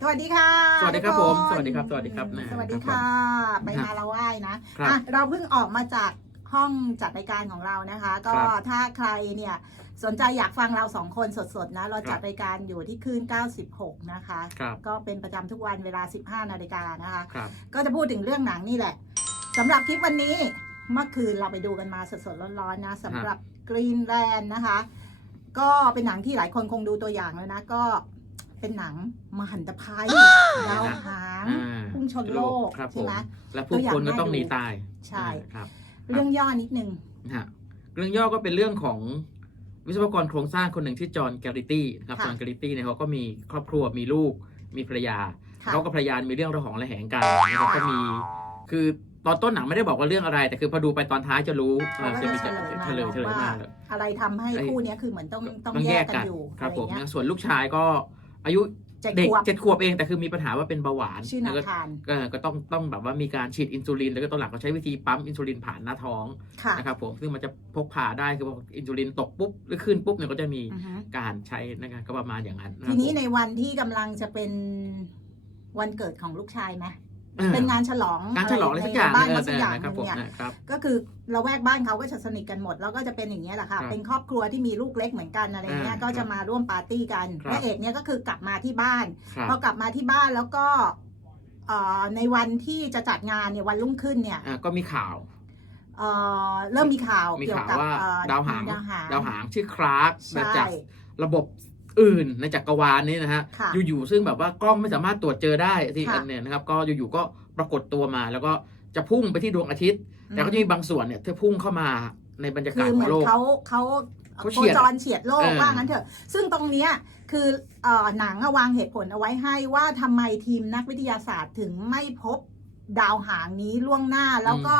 สวัสดีค่ะสวัสดีครับทุกผมนสวัสดีครับสวัสดีครับนะสวัสดีค่ะ ไปครับมาละไหว้นะครับอะเราเพิ่งออกมาจากห้องจัดรายการของเรานะคะ ก็ครับถ้าใครเนี่ยสนใจอยากฟังเราสองคนสดๆนะ เราจัดครับรายการอยู่ที่คลื่น 96 นะคะครับก็เป็นประจำทุกวันเวลา 15 นาฬิกานะคะครับก็จะพูดถึงเรื่องหนังนี่แหละสำหรับคลิปวันนี้เมื่อคืนเราไปดูกันมาสดๆร้อนๆนะสำหรับ Green Land นะคะ ก็เป็นหนังที่หลายคนคงดูตัวอย่างแล้วนะ ก็ เป็นหนังมหันตภัยดาวหางอ่าพุ่งชนโลกครับผใช่มไหม และผู้คนก็ต้องหนีตายใช่ ครับ เรื่องย่อนิดนึง นะฮะเรื่องย่อก็เป็นเรื่องของวิศวกรโครงสร้างคนหนึ่งที่จอห์นแกริตี้นะครับค่ะจอห์นแกริตี้เนี่ยเขาก็มีครอบครัวมีลูกมีภรรยาค่ะ เขากับภรรยามีเรื่องระหองระแหงกันนะครับก็มีคือตอนต้นหนังไม่ได้บอกว่าเรื่องอะไร แต่คือพอดูไปตอนท้ายจะรู้เอเขาอก็จะจะมีเฉจะลยมาเฉลยเฉลยว่ามาเลยอะไรทำให้ไอ้คู่เนี้ยคือเหมือนต้องต้องแยกกันอยู่คอะรับไรผมเงี้ย ส่วนลูกชายก็ อายุเจ็ดเด็กขวบ เจ็ดขวบเองแต่คือมีปัญหาว่าเป็นเบาหวานชื่อนาแล้วก็ธานก็ก็ต้องต้องแบบว่ามีการฉีดอินซูลิน แล้วก็ตอนหลังเขาใช้วิธีปั๊มอินซูลินผ่านหน้าท้องค่ะนะครับผมซึ่งมันจะพกพาได้คือพออินซูลินตกปุ๊บหรือขึ้นปุ๊บเนี่ยก็จะมีอือฮึการใช้นะครับก็ประมาณอย่างนั้นนะคทีรับนี้ผม ในวันที่กำลังจะเป็นวันเกิดของลูกชายไหม เออเป็นงานฉลองการฉลองอะไรสักอย่างในบ้านเออเขาสักอย่างหนะครับนึผมงเนี่ยนะครับก็คือเราแวกบ้านเขาก็จะสนิทกันหมด แล้วก็จะเป็นอย่างนี้ยแหละค่ะครับเป็นครอบครัวที่มีลูกเล็กเหมือนกันอะไรเงี้ยอ่าก็จะมาร่วมปาร์ตี้กันครับพระเอกเนี่ยก็คือกลับมาที่บ้านครับพอกลับมาที่บ้านแล้วก็เอ่อในวันที่จะจัดงานเนี่ยวันรุ่งขึ้นเนี่ยอ่าก็มีข่าวเอ่อเริ่มมีข่าวมีเกี่ยวข่าวกับว่าเอ่อดาวหางดาวหางดาวหางชื่อคราร์กใช่มาจากระบบ อื่นในจักรวาลนี้นะฮะค่ะอยู่ๆซึ่งแบบว่ากล้องไม่สามารถตรวจเจอได้ที่ค่ะ อันเนี่ยนะครับก็อยู่ๆก็ปรากฏตัวมา แล้วก็จะพุ่งไปที่ดวงอาทิตย์ แต่ก็จะมีบางส่วนเนี่ยที่พุ่งเข้ามาในบรรยากาคืศอขเหอมือนงโลก เขาเขาเขาโคเฉียดจรเฉียดโลกเออ ว่างั้นเถอะ ซึ่งตรงเนี้ยคือเอ่อหนังอะวางเหตุผลเอาไว้ให้ว่าทำไมทีมนักวิทยาศาสตร์ถึงไม่พบดาวหางนี้ล่วงหน้าแล้วก็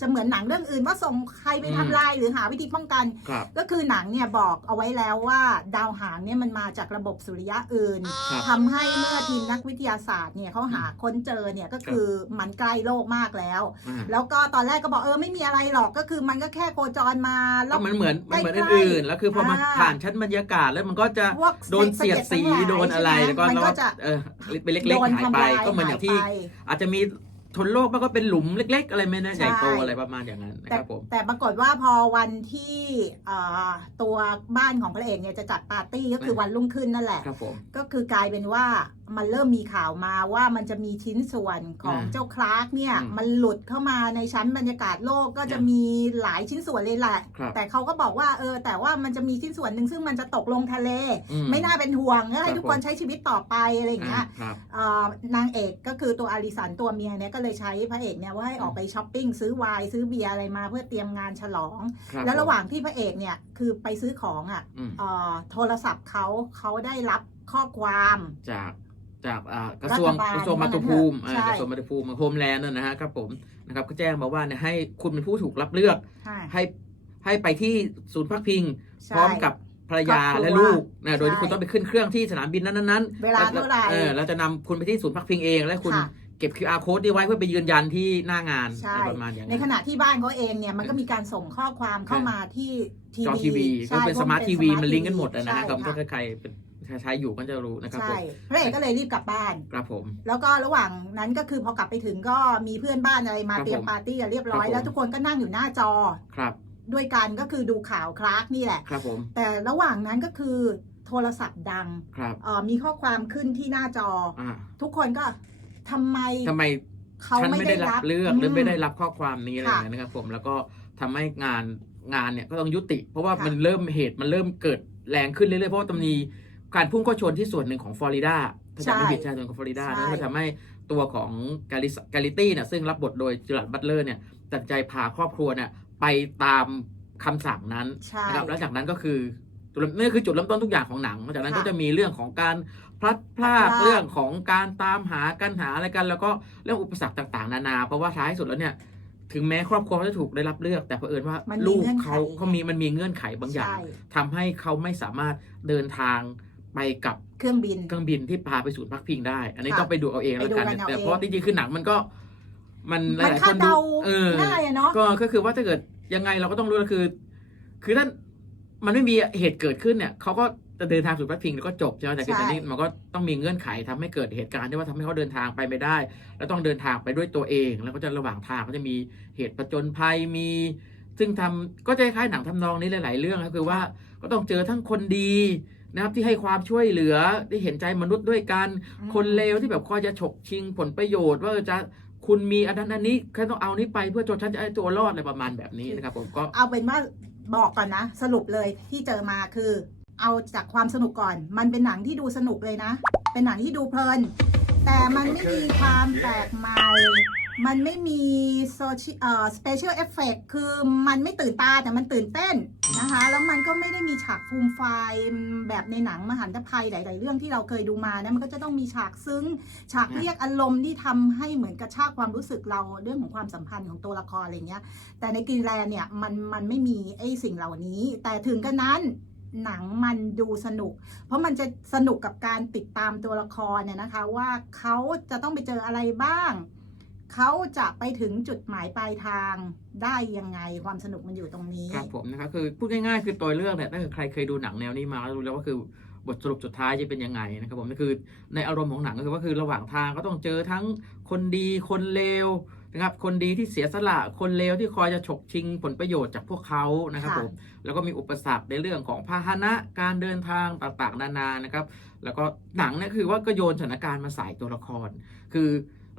จะเหมือนหนังเรื่องอื่นว่าส่งใครไปทำลายหรือหาวิธีป้องกัน ครับ ก็คือหนังเนี่ยบอกเอาไว้แล้วว่า ดาวหางเนี่ยมันมาจากระบบสุริยะอื่นครับ ทำให้เมื่อทีมนักวิทยาศาสตร์เนี่ยเขาหาค้นเจอเนี่ยก็คือมันใกล้โลกมากแล้ว อ่าแล้วก็ตอนแรกก็บอกเออไม่มีอะไรหรอกก็คือมันก็แค่โคจรมาแล้ก็ว มันเหมือนมันเหมือนใกล้ๆอื่นๆแล้วคือพอมาอ่า ผ่านชั้นบรรยากาศแล้วมันก็จะพวกโดนเสียดสีสะเก็ดทั้งหลายโดนอะไรใช่แล้วก็ไหมมันก็แล้วก็จะเออเป็นเล็กโดนๆหายทำไปลายก็เหมือนอย่างที่หายไป อาจจะมี ทนโลกมันก็เป็นหลุมเล็ก ๆ อะไรไม่แน่ใช่ใหญ่โตอะไรประมาณอย่างนั้นนะแต่ครับผม แต่ปรากฏว่าพอวันที่เอ่อตัวบ้านของพระเอกเนี่ยจะจัดปาร์ตี้ก็คือวันรุ่งขึ้นนั่นแหละ ครับผม ก็คือกลายเป็นว่ามันเริ่มมีข่าวมาว่ามันจะมีชิ้นส่วนของอ่าเจ้าคลาร์กเนี่ย อืมมันหลุดเข้ามาในชั้นบรรยากาศโลกก็จะอ่ามีมีหลายชิ้นส่วนเลยแหละ ครับแต่เขาก็บอกว่าเออ แต่ว่ามันจะมีชิ้นส่วนหนึ่งซึ่งมันจะตกลงทะเล อืไม่น่าเป็นห่วงก็ให้ครับทุกคนผม ใช้ชีวิตต่อไปอะไรอย่างเงี้ยครับ เอ่อนาง เอกก็คือตัวอาริสันตัวเมียเนี่ยก็เลยใช้พระเอกเนี่ยว่าให้ออกไปช้อปปิ้งซื้อไวน์ซื้อเบียร์อะไรมาเพื่อเตรียมงานฉลอง ครับแล้วระหว่างที่พระเอกเนี่ยคือไปซื้อของอะอืมเอ่อโทรศัพท์เขาเขาได้รับข้อความ จากจากอ่ากระทรวงรัฐบาลกระทรวงมาตุภูมิว่างั้นเถอะอ่ากใช่ระทรวงมาตุภูมิโฮมแลนด์นะฮะครับผมนะครับก็แจ้งมาว่าเนี่ยให้คุณเป็นผู้ถูกรับเลือก ใช่ให้ให้ไปที่ศูนย์พักพิงใช่พร้อมกับ ภรรยาครอบครัวและลูกนะโดยที่ใช่คุณต้องไปขึ้นเครื่องที่สนามบินนั้นๆเวลาเท่าไหร่เออเราจะนำคุณไปที่ศูนย์พักพิงเอง และคุณค่ะเก็บ QR code นี้ไว้เพื่อไปยืนยันที่หน้างานใช่อะไรประมาณอย่างในนั้นขณะที่บ้านเขาเองเนี่ยมันก็มีการส่งข้อความเข้ามาที่ทีจอวีทีวีใช่ก็เป็นพสวมาร์ทเป็ทีวีสาร์ทมันลิงก์กันหมดนะฮะใช่ก็ค่ะถ้าใครเป็นใช้อยู่ก็จะรู้นะครับผใช่มพระเอกก็เลยรีบกลับบ้านครับผม แล้วก็ระหว่างนั้นก็คือพอกลับไปถึงก็มีเพื่อนบ้านอะไรมาครับเตรียมผมปาร์ตี้กันเรียบร้อยครับผมแล้วทุกคนก็นั่งอยู่หน้าจอครับ ด้วยกันก็คือดูข่าวคลาร์กนี่แหละ ครับผม แต่ระหว่างนั้นก็คือโทรศัพท์ดังครับเอ่อมีข้อความขึ้นที่หน้าจออ่าทุกคนก็ทำไมทำไมเขาฉันไม่ไม่ได้ได้รัรับบเลือกหรือมไม่ได้รับข้อความนี้อะไรอค่ะย่างเงี้ยนะครับ ผมแล้วก็ทำให้งานงานเนี่ยก็ต้องยุติ เพราะว่าค่ะมันเริ่มเหตุมันเริ่มเกิดแรงขึ้นเรื่อยๆเพราะว่าตำนีการพุ่งเข้าชนที่ส่วนหนึ่งของฟลอริดาถ้าจำไม่ผิดใช่ส่วนของฟลอริดาใช่นั่นก็ทำให้ตัวของกาลิกาลิตี้เนี่ยซึ่งรับบทโดยจิรัตบัตเลอร์เนี่ยตัดใจพาครอบครัวเนี่ย ไปตามคำสั่งนั้นใช่นะครับแล้วจากนั้นก็คือจุดเริ่มนี่คือจุดเริ่มต้นทุกอย่างของหนังจากนั้นค่ะก็จะมีเรื่องของการพลัดพรากพลัดพรากเรื่องของการตามหากันหาอะไรกัน แล้วก็เรื่องอุปสรรคต่าง ๆ นานาเพราะว่าท้ายสุดแล้วเนี่ยถึงแม้ครอบครัวเขาจะถูกได้รับเลือก แต่เผอิญว่ามันมีลูกเงื่อนไขเขาเขามีมันมีเงื่อนไขบางอย่างใช่ทำให้เขาไม่สามารถเดินทางไปกับเครื่องบินเครื่องบินที่พาไปศูนย์พักพิงได้ อันนี้ค่ะต้องไปดูเอาเองแล้วกันไปดูกันเอาแต่เองเพราะจริงๆคือหนังมันก็ มันหมันลายๆคาคดนดูเดาเออง่ายอะเนาะก็ก็คือว่าถ้าเกิด ยังไงเราก็ต้องรู้ก็คือ คือถ้ามันไม่มีเหตุเกิดขึ้นเนี่ยเขาก็จะเดินทางสู่พัทพิงแล้วก็จบใช่ไหมแต่คือใช่ตอนนี้มันก็ต้องมีเงื่อนไขทำให้เกิดเหตุการณ์ที่ว่าทำให้เขาเดินทางไปไม่ได้ แล้วต้องเดินทางไปด้วยตัวเอง แล้วก็จะระหว่างทางก็จะมีเหตุประจนภัยมี ซึ่งทำก็จะคล้ายๆหนังทำนองนี้หลาย ๆ เรื่องก็คือว่าก็ต้องเจอทั้งคนดีนะครับที่ให้ความช่วยเหลือที่เห็นใจมนุษย์ด้วยกัน คนเลวที่แบบคอยจะฉกชิงผลประโยชน์ ว่าจะ คุณมีอันนั้นอันนี้แค่ต้องเอานี้ไปเพื่อจนฉันจะได้ตัวรอดอะไรประมาณแบบนี้นะครับผมก็เอาเป็นว่าบอกก่อนนะ สรุปเลยที่เจอมาคือ เอาจากความสนุกก่อน มันเป็นหนังที่ดูสนุกเลยนะ เป็นหนังที่ดูเพลิน แต่มันไม่มีความแปลกใหม่ มันไม่มีโซเชียเอ่อสเปเชียลเอฟเฟกคือมันไม่ตื่นตาแต่มันตื่นเต้นนะคะ แล้วมันก็ไม่ได้มีฉากฟูมไฟแบบในหนังมหันตภัยหลาย ๆ เรื่องที่เราเคยดูมานะมันก็จะต้องมีฉากซึ้ง ฉากเรียกอารมณ์ที่ทำให้เหมือนกระชากความรู้สึกเราเรื่องของความสัมพันธ์ของตัวละครอะไรเงี้ย แต่ในกรีนแลนด์เนี่ยมันมันไม่มีไอ้สิ่งเหล่านี้ แต่ถึงกันนั้นหนังมันดูสนุก เพราะมันจะสนุกกับการติดตามตัวละครเนี่ยนะคะ ว่าเขาจะต้องไปเจออะไรบ้าง เขาจะไปถึงจุดหมายปลายทางได้ยังไงความสนุกมันอยู่ตรงนี้ ครับผมนะครับคือพูดง่ายๆ คือตัวเรื่องเนี่ยถ้าเกิดใครเคยดูหนังแนวนี้มาก็รู้แล้วว่าคือบทสรุปสุดท้ายจะเป็นยังไงนะครับผมนั่นคือในอารมณ์ของหนังก็คือว่าคือระหว่างทางก็ต้องเจอทั้งคนดีคนเลวนะครับคนดีที่เสียสละคนเลวที่คอยจะฉกชิงผลประโยชน์จากพวกเขานะครับค่ะ ผมแล้วก็มีอุปสรรคในเรื่องของพาหนะการเดินทางต่างๆ นานานะครับ แล้วก็หนังเนี่ยคือว่าก็โยนสถานการณ์มาใส่ตัวละคร คือ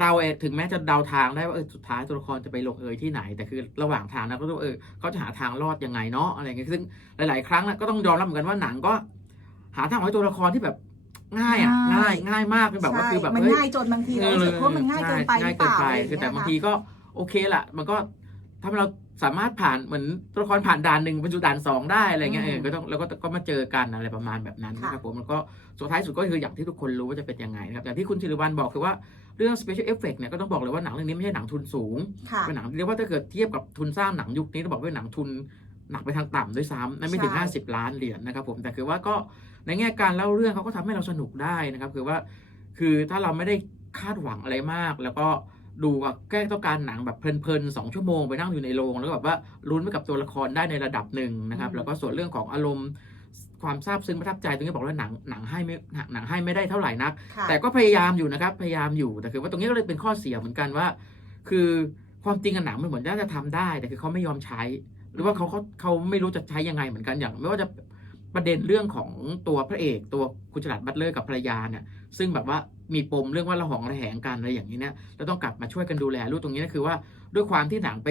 เราเองถึงแม้จะเดาทางได้ว่าเออสุดท้ายตัวละครจะไปลงเอยที่ไหน แต่คือระหว่างทางนะก็ต้องเออเขาจะหาทางรอดยังไงเนาะอะไรอย่างเงี้ยซึ่งหลาย ๆ ครั้งนะก็ต้องยอมรับเหมือนกันว่าหนังก็ หาทางให้ตัวละครที่แบบง่ายอะง่าง่ายยง่ายมากคือแบบว่าใช่คือแบบมันเฮ้ยง่ายจนบางทีเรารู้สึกว่ามันง่ายเกินไปหง่ารืยอเปเกินล่าไปอะไรอย่คือแต่เยบางค่ะทีก็โอเคละมันก็ถ้าเราสามารถผ่านเหมือนตัวละครผ่านด่านหนึ่งไปสู่ด่านสองได้อะไรเงี้ยอืมเออก็ต้องแล้วก็ก็มาเจอกันอะไรประมาณแบบนั้นค่ะนะครับผมแล้วก็สุดท้ายสุดก็คืออย่างที่ทุกคนรู้ว่าจะเป็นยังไงนะครับอย่างที่คุณชิริวัลบอกคือว่า เรื่อง special effect เนี่ยก็ต้องบอกเลยว่าหนังเรื่องนี้ไม่ใช่หนังทุนสูงค่ะ เป็นหนังเรียกว่าถ้าเกิดเทียบกับทุนสร้างหนังยุคนี้ต้องบอกว่าเป็นหนังทุนหนักไปทางต่ำด้วยซ้ำนั่นไม่ถึง ใช่ 50 ล้านเหรียญนะครับผมแต่คือว่าก็ในแง่การเล่าเรื่องเขาก็ทำให้เราสนุกได้นะครับคือว่าคือถ้าเราไม่ได้คาดหวังอะไรมาก แล้วก็ดูว่าแค่ต้องการหนังแบบเพลินๆสองชั่วโมงไปนั่งอยู่ในโรงแล้วก็แบบว่าลุ้นไปกับตัวละครได้ในระดับหนึ่งนะครับอืมแล้วก็ส่วนเรื่องของอารมณ์ ความซาบซึ้งประทับใจตรงนี้บอกว่าหนังหนังให้ไม่หนังให้ไม่ได้เท่าไหร่นักค่ะแต่ก็พยายามอยู่นะครับพยายามอยู่แต่คือว่าตรงนี้ก็เลยเป็นข้อเสียเหมือนกันว่า คือความจริงอะหนังมันเหมือนน่าจะทำได้ แต่คือเขาไม่ยอมใช้ หรือว่าเขาเขาเขาไม่รู้จะใช้ยังไงเหมือนกันอย่าง ไม่ว่าจะประเด็นเรื่องของตัวพระเอก ตัวคุณฉลาดบัตเลอร์กับภรรยาเนี่ยซึ่งแบบว่ามีปมเรื่องว่าระหองระแหงกันอะไรอย่างนี้เนี่ยแล้วต้องกลับมาช่วยกันดูแลลูกตรงนี้นะคือว่าด้วยความที่หนังไป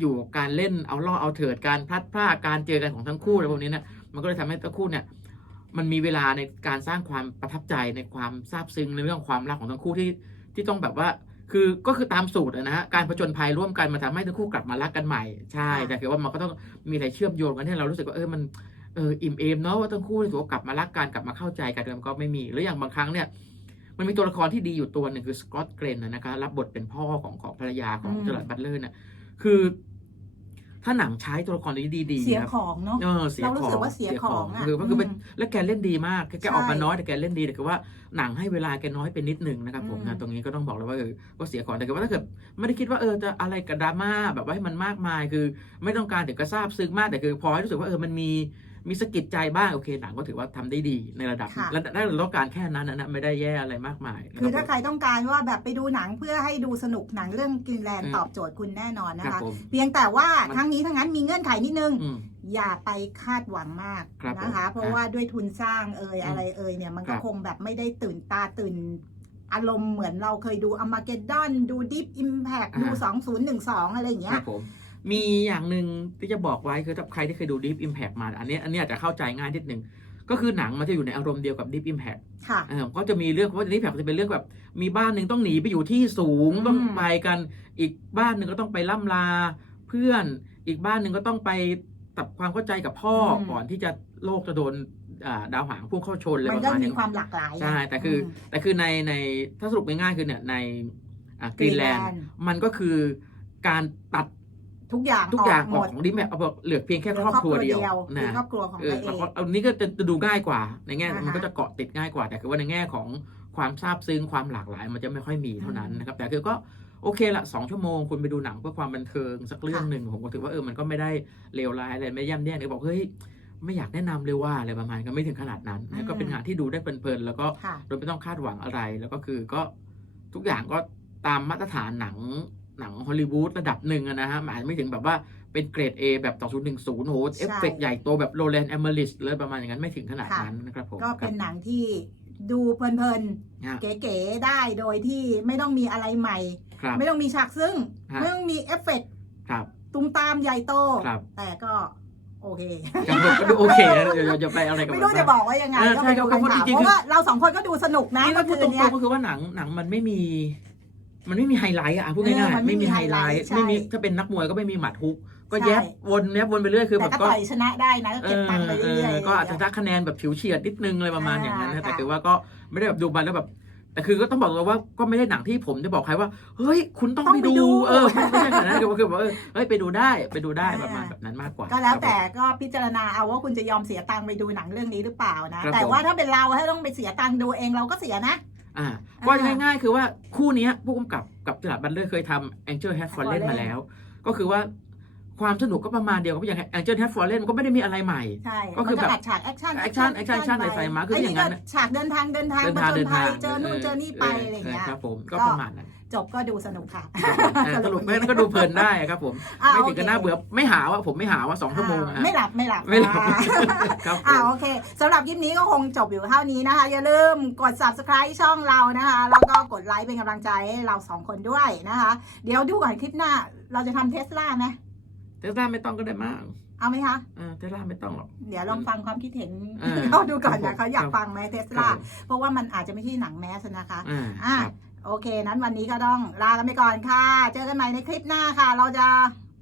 อยู่กับการเล่นเอาล่อเอาเถิดการพลัดพรากการเจอกันของทั้งคู่อะไรพวกนี้เนี่ย มันก็เลยทำให้ทั้งคู่เนี่ยมันมีเวลาในการสร้างความประทับใจในความซาบซึ้งในเรื่องความรักของทั้งคู่ที่ที่ต้องแบบว่าคือก็คือตามสูตรอะนะฮะการผจญภัยร่วมกันมาทำให้ทั้งคู่กลับมารักกันใหม่ใช่ค่ะแต่คือว่ามันก็ต้องมีอะไรเชื่อมโยงกันให้เรารู้สึกว่าเออมันเอออิ่มเอมเนาะว่าทั้งคู่ถือว่ากลับมารักกันกลับมาเข้าใจกันแต่มันก็ไม่มีหรืออย่างบางครั้งเนี่ยมันมีตัวละครที่ดีอยู่ตัวหนึ่งคือสกอตต์เกรนนะนะคะรับบทเป็นพ่อของของภรรยาของอืมจอร์ดบัตเลอร์เนี่ยคือ ถ้าหนังใช้ตัวละครนี้ดีๆเสียนะของเนาะ เออเสียเรารู้ของสึกว่าเสียของอะคือก็คือเป็นอืมและแกเล่นดีมากแกแกใช่ออกมาน้อยแต่แกเล่นดีแต่คือว่าหนังให้เวลาแกน้อยไปนิดหนึ่งนะครับผมอืนะม ตรงนี้ก็ต้องบอกเลยว่าเออก็เสียของแต่คือว่าถ้าเกิดไม่ได้คิดว่าเออจะอะไรกับดราม่าแบบว่าให้มันมากมายคือ ไม่ต้องการถึงกระซาบซึ้งมากแต่คือพอให้รู้สึกว่าเออมันมี มีสะกิดใจบ้างโอเคหนังก็ถือว่าทำได้ดีในระดับค่ะและได้ต้องการแค่นั้นนะนะไม่ได้แย่อะไรมากมายนะคือรัถ้าบผมใครต้องการว่าแบบไปดูหนังเพื่อให้ดูสนุกหนังเรื่องกรีนแลนอืด์มตอบโจทย์คุณแน่นอนนะครัคะบผมเพียงแต่ว่ามันทั้งนี้ทั้งนั้นมีเงื่อนไขนิดนึง อืม อย่าไปคาดหวังมากครับนะคะผมเพราะว่าด้วยทุนสร้างเอ่ยอืมอะไรเอ่ยเนี่ยมันครัก็บคงแบบไม่ได้ตื่นตาตื่น อารมณ์เหมือนเราเคยดูอ m มาเกดดอนดูดิฟอิมแพกดู2012 อะไรอย่างคเงี้รัยบผม มีอย่างหนึ่งที่จะบอกไว้คือถ้าใครที่เคยดู Deep Impact มา อันนี้อันนี้อาจจะเข้าใจง่ายนิดนึงก็คือหนังมันจะอยู่ในอารมณ์เดียวกับ Deep Impact ค่ะเออก็จะมีเรื่องว่า Deep Impact จะเป็นเรื่องแบบมีบ้านหนึ่งต้องหนีไปอยู่ที่สูงอืมต้องไปกันอีกบ้านหนึ่งก็ต้องไปล่ำลาเพื่อนอีกบ้านหนึ่งก็ต้องไปปรับความเข้าใจกับพ่ออมก่อนที่จะโลกจะโดนอ่าดาวหางพุ่งเข้าชนอะไรมันประก็มาณมีนี้ความหลากหลายใช่แต่คืออมแต่คือในในถ้าสรุปง่ายๆคือเนี่ยในกรีนแลนด์ Greenland มันก็คือการตัด ทุกอย่างทุกอย่างหอมอกดของดิแมเอาแบบเหลือเพียงแค่ครอบครัวเดียวคือนะครอบครัวของเอตัอวเอแล้วงก็อันนี้ก็จะจะดูง่ายกว่า ในแง่อ่าฮะมันก็จะเกาะติดง่ายกว่า แต่คือว่าในแง่ของความซาบซึ้งความหลากหลาย มันจะไม่ค่อยมีเท่านั้นอืมนะครับแต่คือก็โอเคละสองชั่วโมงคุณไปดูหนังเพื่อความบันเทิงสักเรื่องค่ะหนึ่งผมก็ถือว่าเออมันก็ไม่ได้เลวร้ายอะไรไม่ย่ำแย่เลยบอกเฮ้ยไม่อยากแนะนำเลยว่าอะไรประมาณก็ไม่ถึงขนาดนั้นอืนะมก็เป็นงานที่ดูได้เพลินๆแล้วก็ค่ะโดยไม่ต้องคาดหวังอะไรแล้วก็คือก็ทุกอย่างก็ตามมาตรฐานหนัง หนังฮอลลีวูดระดับหนึ่งอะนะฮะอาจจะไม่ถึงแบบว่าเป็นเกรด A แบบ2010โหเอฟเฟกต์ใหญ่โตแบบโรแลนด์แอมเบริสเลยประมาณอย่างนั้นไม่ถึงขนาดนั้นนะครับผมก็เป็นครับหนังที่ดูเพลินฮะๆเก๋ๆ ได้โดยที่ไม่ต้องมีอะไรใหม่ครับไม่ต้องมีฉากซึ่งฮะไม่ต้องมีเอฟเฟกต์ครับตุ้มตามใหญ่โตครับแต่ก็โอเคครับผมก็ดูโอเคนะเดี๋ยวเราจะไปอะไรกับไม่นรู้จะบ้างบอกว่ายังไงเออก็ใช่ไปดูครักับนค่ะจริงๆเพราะว่าเราสองคนก็ดูสนุกนะนี่เมื่ถ้าอพูคืดนตรเนี้ยงๆก็คือว่าหนังหนังมันไม่มี มันไม่มีไฮไลท์อะพูดเออง่ายมันๆไม่ไม่มีมีไฮไลท์ไฮไลท์ใช่ ไม่มีถ้าเป็นนักมวยก็ไม่มีหมัดฮุก ก็ใช่แยบวนแยบวนไปเรื่อยคือแต่แบบก็ก็ต่อยชนะได้นะก็เอเก็บอตังค์ไปเอเรื่อยอๆก็อาจจะได้คะแนนแบบฉิวเฉียดนิดนึงอะไรประมาณอย่างนั้นอ่านะแต่ค่ะ คือว่าก็ไม่ได้แบบดูไปแล้วแบบแต่คือก็ต้องบอกเลยว่าก็ไม่ได้หนังที่ผมจะบอกใครว่าเฮ้ยคุณต้องต้องไปไปดูดู เออไม่ใช่ขนาดนั้นคือว่าคือว่าเออเฮ้ยไปดูได้ไปดูได้อ่าประมาณแบบนั้นมากกว่าก็แล้วแต่ครับก็พิจารณาเอาว่าคุณจะยอมเสียตังค์ไปดูหนังเรื่องนี้หรือเปล่านะครับแต่ผมว่าถ้าเป็นเราถ้าต้องไปเสียตังค์ดูเองเราก็เสียนะ อ่าก็ง่ายๆ คือว่าคู่เนี้ยผู้กำกับกับตลาดบันเลอร์เคยทำ Angel Has Fallen Fallen มาแล้ว ก็คือว่า ความสนุกก็ประมาณเดียวกับอย่าง Angel Has Fallen มันก็ไม่ได้มีอะไรใหม่ ใช่ก็คือแบบมันอัดฉากแอคชั่นแอคชั่นแอคชั่นแอคชั่นใส่ๆมาคืออย่างนั้นไนี่ก็ฉากเดินทางเดินทางเดินผทางจเดิญนภัทายงเจอนู่นเจอนี่ไปอะไรอย่างเงี้ยครับผมก็ก็ประมาณนั้นจบก็ดูสนุกค่ะเออสรุปแม่นก็ดูเพลินได้ครับผมอ่าไม่ถึงกับโอเคน่าเบื่อไม่หาว่าผมไม่หาว่าสองชั่วโมงอ่าอะไม่หลับไม่หลับไม่หลับอ่าครับผอ่ามโอเคสำหรับคลิปนี้ก็คงจบอยู่เท่านี้นะคะ อย่าลืมกด subscribe ช่องเรานะคะ แล้วก็กดไลค์เป็นกำลังใจให้เราสองคนด้วยนะคะ เดี๋ยวดูก่อนคลิปหน้าเราจะทำเทสลาไหมเท สลาไม่ต้องก็ได้มากเอาไหมคะเออเทสลาไม่ต้องหรอก เดี๋ยวลองฟังความคิดเห็นเออเขาดูก่อนครันะบผมเขาอยากฟังไหมเทสครัลาบผม เพราะว่ามันอาจจะไม่ใช่หนังแมสนะคะ อ่าอะครับ โอเค นั้นวันนี้ก็ต้องลากันไปก่อนค่ะ เจอกันใหม่ในคลิปหน้าค่ะ เราจะ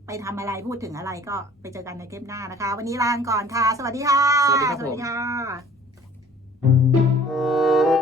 ไปทำอะไรพูดถึงอะไรก็ไปเจอกันในคลิปหน้านะคะ วันนี้ลากันก่อนค่ะ สวัสดีค่ะ สวัสดีครับผมค่ะ